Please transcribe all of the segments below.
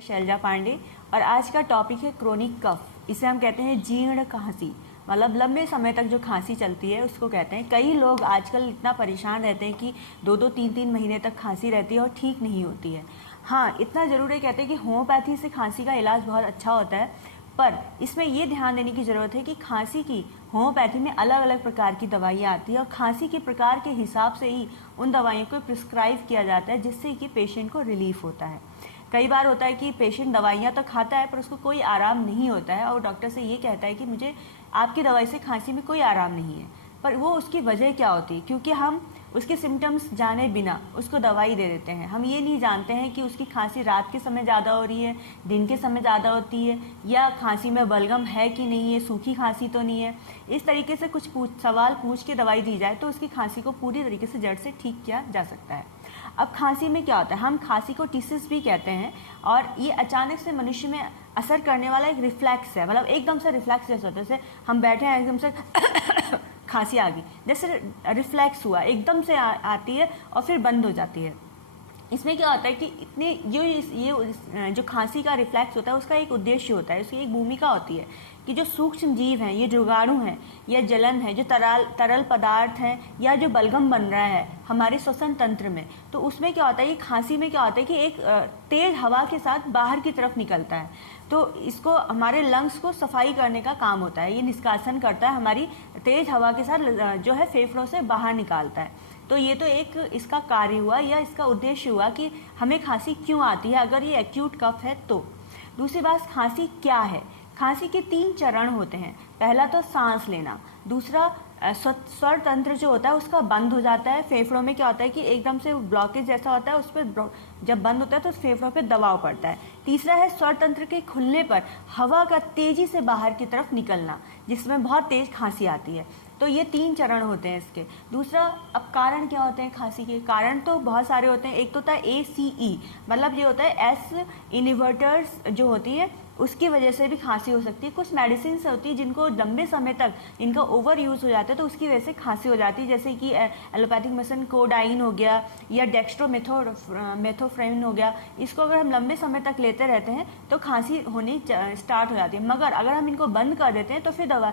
शैलजा पांडे और आज का टॉपिक है क्रोनिक कफ। इसे हम कहते हैं जीर्ण खांसी, मतलब लंबे समय तक जो खांसी चलती है उसको कहते हैं। कई लोग आजकल इतना परेशान रहते हैं कि 2-2 3-3 महीने तक खांसी रहती है और ठीक नहीं होती है। हाँ, इतना ज़रूर है कहते हैं कि होम्योपैथी से खांसी का इलाज बहुत अच्छा होता है, पर इसमें ये ध्यान देने की ज़रूरत है कि खांसी की होम्योपैथी में अलग अलग प्रकार की दवाइयाँ आती है और खांसी के प्रकार के हिसाब से ही उन दवाइयों को प्रिस्क्राइब किया जाता है, जिससे कि पेशेंट को रिलीफ होता है। कई बार होता है कि पेशेंट दवाइयाँ तो खाता है पर उसको कोई आराम नहीं होता है और डॉक्टर से ये कहता है कि मुझे आपकी दवाई से खांसी में कोई आराम नहीं है, पर वो उसकी वजह क्या होती है? क्योंकि हम उसके सिम्टम्स जाने बिना उसको दवाई दे देते हैं। हम ये नहीं जानते हैं कि उसकी खांसी रात के समय ज़्यादा हो रही है, दिन के समय ज़्यादा होती है, या खांसी में बलगम है कि नहीं है, सूखी खांसी तो नहीं है। इस तरीके से कुछ सवाल पूछ के दवाई दी जाए तो उसकी खांसी को पूरी तरीके से जड़ से ठीक किया जा सकता है। अब खांसी में क्या होता है, हम खांसी को टिसिस भी कहते हैं और ये अचानक से मनुष्य में असर करने वाला एक रिफ्लेक्स है। मतलब एकदम से रिफ्लेक्स जैसे होता है, जैसे हम बैठे हैं एकदम से खांसी आ गई, जैसे रिफ्लेक्स हुआ, एकदम से आती है और फिर बंद हो जाती है। इसमें क्या होता है कि इतने ये जो खांसी का रिफ्लेक्स होता है उसका एक उद्देश्य होता है, उसकी एक भूमिका होती है कि जो सूक्ष्म जीव हैं, ये जीवाणु हैं या जलन है, जो तरल पदार्थ हैं या जो बलगम बन रहा है हमारे श्वसन तंत्र में, तो उसमें क्या होता है, ये खांसी में क्या होता है कि एक तेज हवा के साथ बाहर की तरफ निकलता है। तो इसको हमारे लंग्स को सफाई करने का काम होता है, ये निष्कासन करता है, हमारी तेज हवा के साथ जो है फेफड़ों से बाहर निकालता है। तो ये तो एक इसका कार्य हुआ या इसका उद्देश्य हुआ कि हमें खांसी क्यों आती है अगर ये एक्यूट कफ है तो। दूसरी बात, खांसी क्या है? खांसी के 3 चरण होते हैं। पहला तो सांस लेना, दूसरा स्वर तंत्र जो होता है उसका बंद हो जाता है। फेफड़ों में क्या होता है कि एकदम से ब्लॉकेज जैसा होता है, उस पर जब बंद होता है तो फेफड़ों पे दबाव पड़ता है। तीसरा है स्वर तंत्र के खुलने पर हवा का तेजी से बाहर की तरफ निकलना, जिसमें बहुत तेज खांसी आती है। तो ये 3 चरण होते हैं इसके। दूसरा, अब कारण क्या होते हैं खांसी के? कारण तो बहुत सारे होते हैं। एक तो होता है ACE, मतलब ये होता है एस इन्वर्टर्स जो होती है उसकी वजह से भी खांसी हो सकती है। कुछ मेडिसिन होती है जिनको लंबे समय तक इनका ओवर यूज़ हो जाता है तो उसकी वजह से खांसी हो जाती है, जैसे कि एलोपैथिक मेडिसिन कोडाइन हो गया या डेक्स्ट्रोमेथोफ्रेन हो गया। इसको अगर हम लंबे समय तक लेते रहते हैं तो खांसी होनी स्टार्ट हो जाती है, मगर अगर हम इनको बंद कर देते हैं तो फिर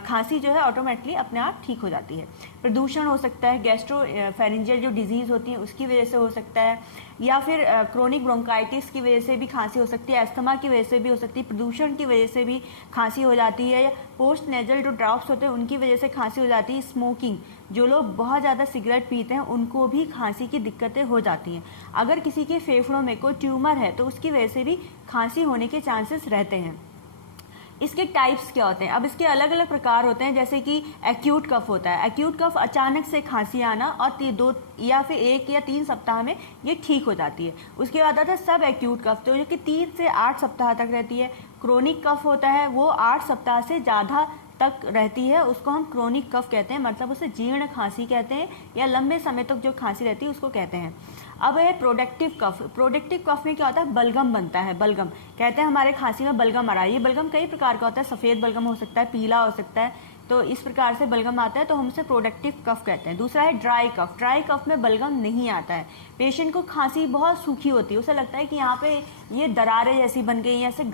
खांसी जो है ऑटोमेटिकली अपने आप ठीक हो जाती है। प्रदूषण हो सकता है, गैस्ट्रोफेरिंजियल जो डिजीज़ होती है उसकी वजह से हो सकता है, या फिर क्रोनिक ब्रोंकाइटिस की वजह से भी खांसी हो सकती है, अस्थमा की वजह से भी हो सकती है, प्रदूषण की वजह से भी खांसी हो जाती है, या पोस्ट नेजल जो ड्रॉप्स होते हैं उनकी वजह से खांसी हो जाती है। स्मोकिंग, जो लोग बहुत ज़्यादा सिगरेट पीते हैं उनको भी खांसी की दिक्कतें हो जाती हैं। अगर किसी के फेफड़ों में कोई ट्यूमर है तो उसकी वजह से भी खांसी होने के चांसेस रहते हैं। इसके टाइप्स क्या होते हैं? अब इसके अलग अलग प्रकार होते हैं, जैसे कि एक्यूट कफ होता है। एक्यूट कफ अचानक से खांसी आना और 2 या फिर 1 या 3 सप्ताह में ये ठीक हो जाती है। उसके बाद आता है सब एक्यूट कफ, तो जो कि 3 से 8 सप्ताह तक रहती है। क्रोनिक कफ होता है, वो 8 सप्ताह से ज़्यादा तक रहती है, उसको हम क्रोनिक कफ कहते हैं, मतलब उसे जीर्ण खांसी कहते हैं, या लंबे समय तक जो खांसी रहती है उसको कहते हैं। अब है प्रोडक्टिव कफ। प्रोडक्टिव कफ में क्या होता है, बलगम बनता है। बलगम कहते हैं हमारे खांसी में बलगम आ रहा है। ये बलगम कई प्रकार का होता है, सफ़ेद बलगम हो सकता है, पीला हो सकता है, तो इस प्रकार से बलगम आता है, तो हम उसे प्रोडक्टिव कफ कहते हैं। दूसरा है ड्राई कफ। ड्राई कफ में बलगम नहीं आता है, पेशेंट को खांसी बहुत सूखी होती है, उसे लगता है कि यहाँ पे ये दरारें जैसी बन गई हैं, ऐसे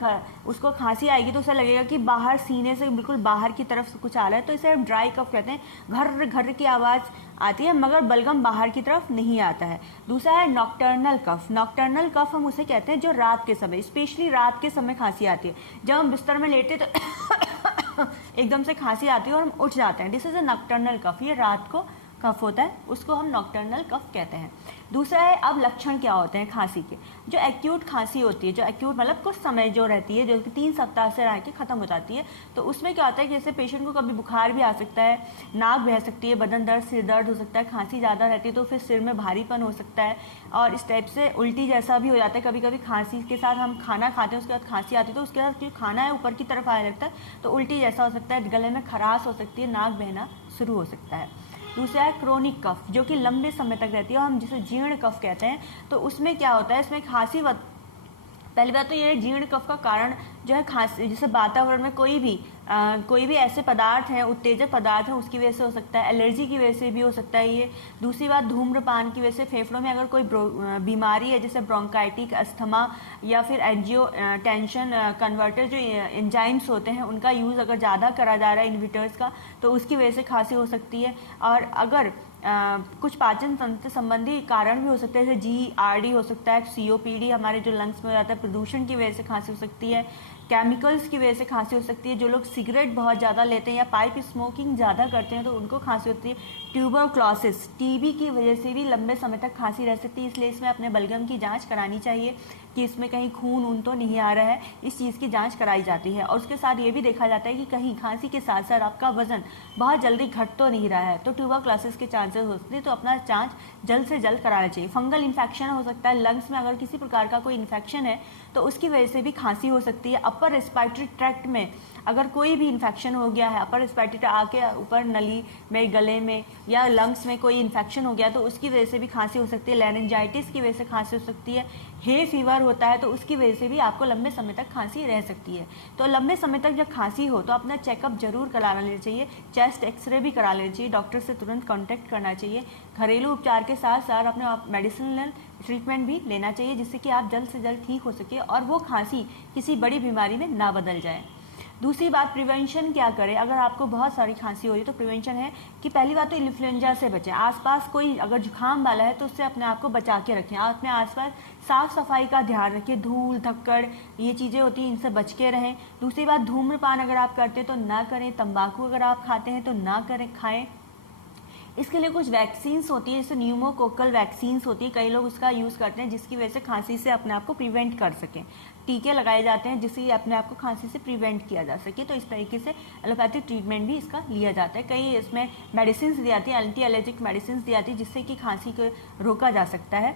उसको खांसी आएगी तो उसे लगेगा कि बाहर सीने से बिल्कुल बाहर की तरफ से कुछ आ रहा है, तो इसे हम ड्राई कफ कहते हैं। घर घर की आवाज़ आती है मगर बलगम बाहर की तरफ नहीं आता है। दूसरा है नॉक्टर्नल कफ। नॉक्टर्नल कफ हम उसे कहते हैं जो रात के समय, स्पेशली रात के समय खांसी आती है। जब हम बिस्तर में लेटे तो एकदम से खांसी आती है और हम उठ जाते हैं, दिस इज अ नॉक्टर्नल कफ। ये रात को कफ होता है, उसको हम नॉक्टर्नल कफ कहते हैं। दूसरा है, अब लक्षण क्या होते हैं खांसी के? जो एक्यूट खांसी होती है, जो एक्यूट मतलब कुछ समय जो रहती है, जो कि 3 सप्ताह से रह के ख़त्म हो जाती है, तो उसमें क्या होता है कि जैसे पेशेंट को कभी बुखार भी आ सकता है, नाक बह सकती है, बदन दर्द, सिर दर्द हो सकता है, खांसी ज़्यादा रहती है तो फिर सिर में भारीपन हो सकता है, और इस टाइप से उल्टी जैसा भी हो जाता है। कभी कभी खांसी के साथ हम खाना खाते हैं, उसके बाद खांसी आती है तो उसके बाद जो खाना है ऊपर की तरफ आने लगता है तो उल्टी जैसा हो सकता है, गले में खराश हो सकती है, नाक बहना शुरू हो सकता है। दूसरा है क्रोनिक कफ, जो कि लंबे समय तक रहती है और हम जिसे जीर्ण कफ कहते हैं। तो उसमें क्या होता है, इसमें खांसी पहली बात तो ये है, जीर्ण कफ का कारण जो है खांसी, जैसे वातावरण में कोई भी ऐसे पदार्थ हैं, उत्तेजक पदार्थ हैं, उसकी वजह से हो सकता है, एलर्जी की वजह से भी हो सकता है ये। दूसरी बात, धूम्रपान की वजह से, फेफड़ों में अगर कोई बीमारी है जैसे ब्रोंकाइटिक, अस्थमा या फिर एंजियो टेंशन कन्वर्टर जो एंजाइम्स होते हैं उनका यूज़ अगर ज़्यादा करा जा रहा है इनहिबिटर्स का, तो उसकी वजह से खांसी हो सकती है। और अगर कुछ पाचन तंत्र संबंधी कारण भी हो सकते हैं, जैसे GERD हो सकता है, COPD हमारे जो लंग्स में हो जाता है, प्रदूषण की वजह से खांसी हो सकती है, केमिकल्स की वजह से खांसी हो सकती है, जो लोग सिगरेट बहुत ज़्यादा लेते हैं या पाइप स्मोकिंग ज़्यादा करते हैं तो उनको खांसी होती है, ट्यूबरक्लोसिस TB की वजह से भी लंबे समय तक खांसी रह सकती है। इसलिए इसमें अपने बलगम की जांच करानी चाहिए कि इसमें कहीं खून तो नहीं आ रहा है, इस चीज़ की जांच कराई जाती है। और उसके साथ ये भी देखा जाता है कि कहीं खांसी के साथ साथ आपका वजन बहुत जल्दी घट तो नहीं रहा है, तो ट्यूबरक्लोसिस के चांसेस हो सकते हैं, तो अपना जांच जल्द से जल्द कराना चाहिए। फंगल इन्फेक्शन हो सकता है, लंग्स में अगर किसी प्रकार का कोई इन्फेक्शन है तो उसकी वजह से भी खांसी हो सकती है। अपर रेस्पिरेटरी ट्रैक्ट में अगर कोई भी इन्फेक्शन हो गया है, अपर रेस्पिरेटरी आके ऊपर नली में, गले में या लंग्स में कोई इन्फेक्शन हो गया तो उसकी वजह से भी खांसी हो सकती है। लेरिंजाइटिस की वजह से खांसी हो सकती है। हे फीवर होता है तो उसकी वजह से भी आपको लंबे समय तक खांसी रह सकती है। तो लंबे समय तक जब खांसी हो तो अपना चेकअप जरूर करा लेना चाहिए, चेस्ट एक्सरे भी करा लेना चाहिए, डॉक्टर से तुरंत कांटेक्ट करना चाहिए। घरेलू उपचार के साथ साथ अपने मेडिसिनल ट्रीटमेंट भी लेना चाहिए, जिससे कि आप जल्द से जल्द ठीक हो सके और वो खांसी किसी बड़ी बीमारी में ना बदल जाए। दूसरी बात, प्रिवेंशन क्या करें। अगर आपको बहुत सारी खांसी हो रही है तो प्रिवेंशन है कि पहली बात तो इन्फ्लुएंजा से बचें। आसपास कोई अगर जुकाम वाला है तो उससे अपने आप को बचा के रखें। अपने आसपास साफ सफाई का ध्यान रखें, धूल धक्कड़ ये चीज़ें होती हैं, इनसे बच के रहें। दूसरी बात, धूम्रपान अगर आप करते हैं तो ना करें, तंबाकू अगर आप खाते हैं तो ना करें, खाएं। इसके लिए कुछ वैक्सीन्स होती है, जैसे न्यूमोकोकल वैक्सीन्स होती है, कई लोग उसका यूज़ करते हैं जिसकी वजह से खांसी से अपने आप को प्रिवेंट कर सकें। टीके लगाए जाते हैं जिससे अपने आप को खांसी से प्रिवेंट किया जा सके। तो इस तरीके से एलोपैथिक ट्रीटमेंट भी इसका लिया जाता है। कई इसमें मेडिसिन दी जाती है, एंटी एलर्जिक मेडिसिन दी जाती है जिससे कि खांसी को रोका जा सकता है।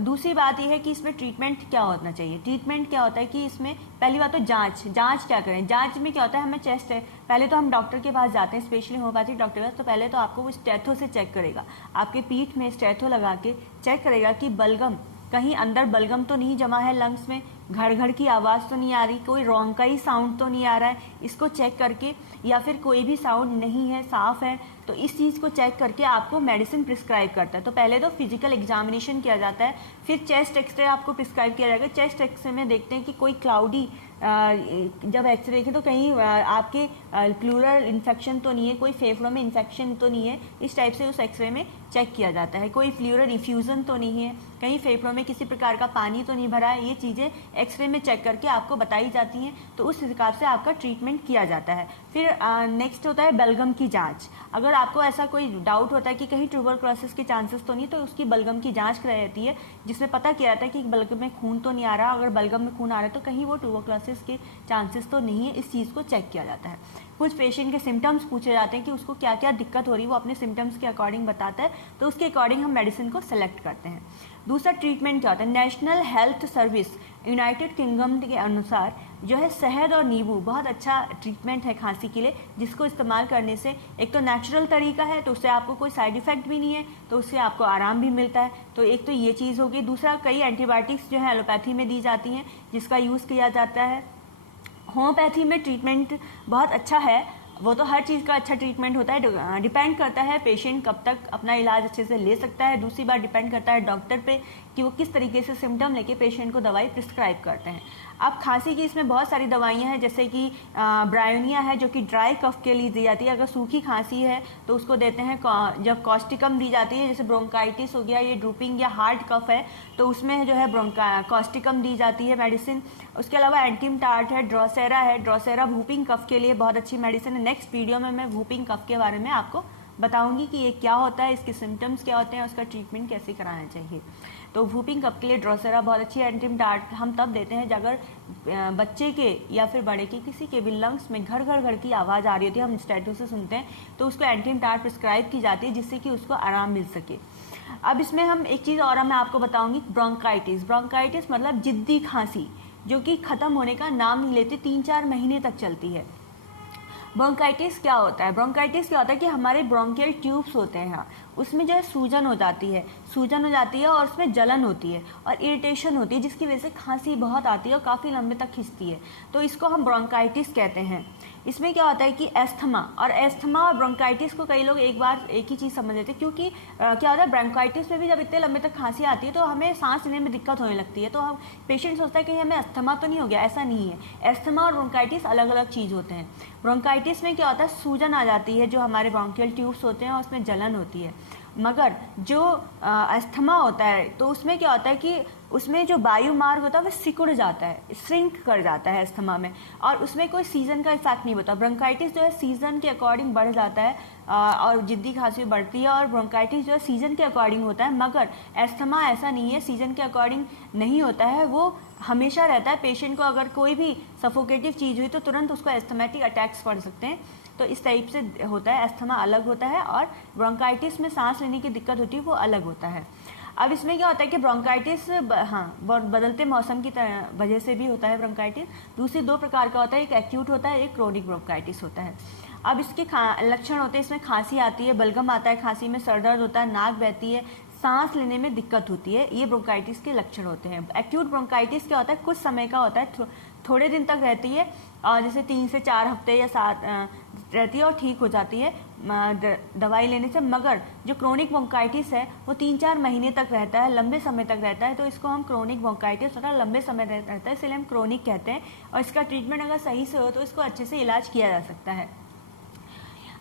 दूसरी बात यह है कि इसमें ट्रीटमेंट क्या होना चाहिए। ट्रीटमेंट क्या होता है कि इसमें पहली बात तो जांच क्या करें। जांच में क्या होता है, हमें चेस्ट है, पहले तो हम डॉक्टर के पास जाते हैं, स्पेशली होम्योपैथिक डॉक्टर के पास। तो पहले तो आपको वो स्टेथो से चेक करेगा, आपके पीठ में स्टेथो लगा के चेक करेगा कि बलगम कहीं अंदर बलगम तो नहीं जमा है लंग्स में, घड़ घड़ की आवाज़ तो नहीं आ रही, कोई रोंकाई साउंड तो नहीं आ रहा है, इसको चेक करके, या फिर कोई भी साउंड नहीं है, साफ है, तो इस चीज़ को चेक करके आपको मेडिसिन प्रिस्क्राइब करता है। तो पहले तो फिजिकल एग्जामिनेशन किया जाता है, फिर चेस्ट एक्सरे आपको प्रिस्क्राइब किया जाएगा। चेस्ट एक्सरे में देखते हैं कि कोई क्लाउडी जब एक्सरे देखें तो कहीं आपके प्लूरल इन्फेक्शन तो नहीं है, कोई फेफड़ों में इन्फेक्शन तो नहीं है, इस टाइप से उस एक्सरे में चेक किया जाता है। कोई प्लूरल इफ्यूज़न तो नहीं है, कहीं फेफड़ों में किसी प्रकार का पानी तो नहीं भरा है, ये चीज़ें एक्सरे में चेक करके आपको बताई जाती हैं। तो उस हिसाब से आपका ट्रीटमेंट किया जाता है। फिर नेक्स्ट होता है बलगम की जांच। अगर आपको ऐसा कोई डाउट होता है कि कहीं ट्यूबरक्लोसिस के चांसेस तो नहीं, तो उसकी बलगम की जांच कराई जाती है, जिसमें पता किया जाता है कि बलगम में खून तो नहीं आ रहा। अगर बलगम में खून आ रहा है तो कहीं वो ट्यूबरक्लोसिस के चांसेस तो नहीं है, इस चीज़ को चेक किया जाता है। कुछ पेशेंट के सिम्टम्स पूछे जाते हैं कि उसको क्या क्या दिक्कत हो रही है, वो अपने सिम्टम्स के अकॉर्डिंग बताता है, तो उसके अकॉर्डिंग हम मेडिसिन को सेलेक्ट करते हैं। दूसरा ट्रीटमेंट क्या होता है, national health service United kingdom के अनुसार जो है शहद और नींबू बहुत अच्छा ट्रीटमेंट है खांसी के लिए, जिसको इस्तेमाल करने से एक तो नेचुरल तरीका है, तो उससे आपको कोई साइड इफेक्ट भी नहीं है, तो उससे आपको आराम भी मिलता है। तो एक तो ये चीज़ होगी। दूसरा, कई एंटीबायोटिक्स जो है एलोपैथी में दी जाती हैं जिसका यूज़ किया जाता है। होम्योपैथी में ट्रीटमेंट बहुत अच्छा है, वो तो हर चीज़ का अच्छा ट्रीटमेंट होता है, डिपेंड करता है पेशेंट कब तक अपना इलाज अच्छे से ले सकता है। दूसरी बात, डिपेंड करता है डॉक्टर पे कि वो किस तरीके से सिम्टम लेके पेशेंट को दवाई प्रिस्क्राइब करते हैं। अब खांसी की इसमें बहुत सारी दवाइयाँ हैं, जैसे कि ब्रायोनिया है जो कि ड्राई कफ के लिए दी जाती है। अगर सूखी खांसी है तो उसको देते हैं, जब कॉस्टिकम दी जाती है, जैसे ब्रोंकाइटिस हो गया, ये ड्रूपिंग या हार्ड कफ है तो उसमें जो है कॉस्टिकम दी जाती है मेडिसिन। उसके अलावा एंटीमटार्ट है, ड्रोसेरा वूपिंग कफ के लिए बहुत अच्छी मेडिसिन है। नेक्स्ट वीडियो में मैं वूपिंग कफ के बारे में आपको बताऊंगी कि ये क्या होता है, इसके सिम्टम्स क्या होते हैं, उसका ट्रीटमेंट कैसे कराना चाहिए। तो वूपिंग कफ के लिए ड्रोसेरा बहुत अच्छी एंटीमटार्ट हम तब देते हैं अगर बच्चे के या फिर बड़े के किसी के भी लंग्स में घड़ घड़ घड़ की आवाज़ आ रही होती है, हम स्टेटो से सुनते हैं, तो उसको एंटीमटार्ट प्रिस्क्राइब की जाती है जिससे कि उसको आराम मिल सके। अब इसमें हम एक चीज़ और मैं आपको बताऊंगी, ब्रोंकाइटिस मतलब जिद्दी खांसी जो कि ख़त्म होने का नाम नहीं लेती, 3-4 महीने तक चलती है। ब्रोंकाइटिस क्या होता है, ब्रोंकाइटिस क्या होता है कि हमारे ब्रोंकियल ट्यूब्स होते हैं, उसमें जो है सूजन हो जाती है और उसमें जलन होती है और इरिटेशन होती है, जिसकी वजह से खांसी बहुत आती है और काफ़ी लंबे तक खिंचती है। तो इसको हम ब्रोंकाइटिस कहते हैं। इसमें क्या होता है कि एस्थमा और ब्रोंकाइटिस को कई लोग एक ही चीज़ समझ लेते हैं, क्योंकि क्या होता है ब्रोंकाइटिस में भी जब इतने लंबे तक खांसी आती है तो हमें सांस लेने में दिक्कत होने लगती है, तो हम पेशेंट सोचता है कि हमें अस्थमा तो नहीं हो गया। ऐसा नहीं है, एस्थमा और ब्रोंकाइटिस अलग अलग चीज़ होते हैं। ब्रोंकाइटिस में क्या होता है, सूजन आ जाती है जो हमारे ब्रोंकियल ट्यूब्स होते हैं और उसमें जलन होती है। मगर जो अस्थमा होता है तो उसमें क्या होता है कि उसमें जो वायु मार्ग होता है वो सिकुड़ जाता है, श्रिंक कर जाता है अस्थमा में, और उसमें कोई सीजन का इफेक्ट नहीं होता। ब्रोंकाइटिस जो है सीजन के अकॉर्डिंग बढ़ जाता है और जिद्दी खांसी बढ़ती है, और ब्रोंकाइटिस जो है सीजन के अकॉर्डिंग होता है। मगर अस्थमा ऐसा नहीं है, सीजन के अकॉर्डिंग नहीं होता है, वो हमेशा रहता है। पेशेंट को अगर कोई भी सफोकेटिव चीज़ हुई तो तुरंत उसको एस्थमेटिक अटैक्स पड़ सकते हैं। तो इस टाइप से होता है, अस्थमा अलग होता है और ब्रोंकाइटिस में सांस लेने की दिक्कत होती है वो अलग होता है। अब इसमें क्या होता है कि ब्रोंकाइटिस बदलते मौसम की वजह से भी होता है ब्रोंकाइटिस। दूसरी दो प्रकार का होता है, एक एक्यूट होता है, एक क्रोनिक ब्रोंकाइटिस होता है। अब इसके लक्षण होते हैं, इसमें खांसी आती है, बलगम आता है खांसी में, सर दर्द होता है, नाक बहती है, सांस लेने में दिक्कत होती है। ये ब्रोंकाइटिस के लक्षण होते हैं। एक्यूट ब्रोंकाइटिस क्या होता है, कुछ समय का होता है, थोड़े दिन तक रहती है, और जैसे 3 से 4 हफ्ते या 7 रहती है और ठीक हो जाती है दवाई लेने से। मगर जो क्रोनिक ब्रोंकाइटिस है वो 3-4 महीने तक रहता है, लंबे समय तक रहता है, तो इसको हम क्रोनिक ब्रोंकाइटिस होता है, लंबे समय रहता है, इसलिए हम क्रोनिक कहते हैं। और इसका ट्रीटमेंट अगर सही से हो तो इसको अच्छे से इलाज किया जा सकता है।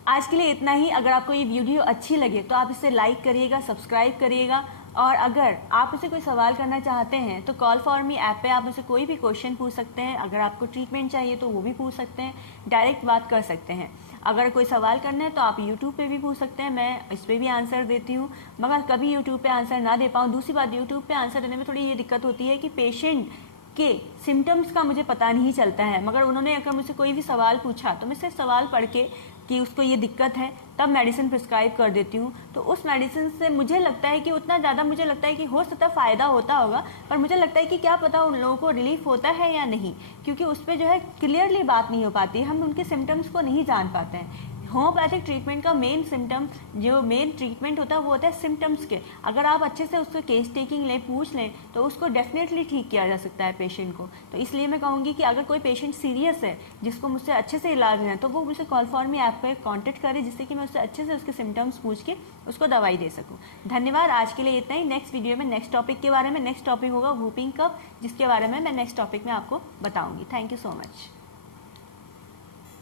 आज के लिए इतना ही। अगर आपको ये वीडियो अच्छी लगे तो आप इसे लाइक करिएगा, सब्सक्राइब करिएगा, और अगर आप मुझसे कोई सवाल करना चाहते हैं तो कॉल फॉर मी ऐप पे आप मुझसे कोई भी क्वेश्चन पूछ सकते हैं। अगर आपको ट्रीटमेंट चाहिए तो वो भी पूछ सकते हैं, डायरेक्ट बात कर सकते हैं। अगर कोई सवाल करना है तो आप यूट्यूब पे भी पूछ सकते हैं, मैं इस पर भी आंसर देती हूँ। मगर कभी यूट्यूब पे आंसर ना दे पाऊँ। दूसरी बात, यूट्यूब पे आंसर देने में थोड़ी ये दिक्कत होती है कि पेशेंट के सिम्टम्स का मुझे पता नहीं चलता है। मगर उन्होंने अगर मुझसे कोई भी सवाल पूछा तो मैं सिर्फ सवाल पढ़ के कि उसको ये दिक्कत है तब मेडिसिन प्रिस्क्राइब कर देती हूँ। तो उस मेडिसिन से मुझे लगता है कि उतना ज़्यादा मुझे लगता है कि हो सकता है फ़ायदा होता होगा, पर मुझे लगता है कि क्या पता उन लोगों को रिलीफ होता है या नहीं, क्योंकि उस पर जो है क्लियरली बात नहीं हो पाती, हम उनके सिम्टम्स को नहीं जान पाते हैं। होम्योपैथिक ट्रीटमेंट का मेन ट्रीटमेंट होता है वो होता है सिम्टम्स के। अगर आप अच्छे से उसको केस टेकिंग लें, पूछ लें, तो उसको डेफिनेटली ठीक किया जा सकता है पेशेंट को। तो इसलिए मैं कहूँगी कि अगर कोई पेशेंट सीरियस है जिसको मुझसे अच्छे से इलाज है तो वो मुझसे कॉल फॉर मी ऐप पे कांटेक्ट करे, जिससे कि मैं उससे अच्छे से उसके सिम्टम्स पूछ के उसको दवाई दे सकूँ। धन्यवाद। आज के लिए इतना ही। नेक्स्ट वीडियो में नेक्स्ट टॉपिक के बारे में, नेक्स्ट टॉपिक होगा वूपिंग कफ, जिसके बारे में मैं नेक्स्ट टॉपिक में आपको बताऊँगी। Thank you so much.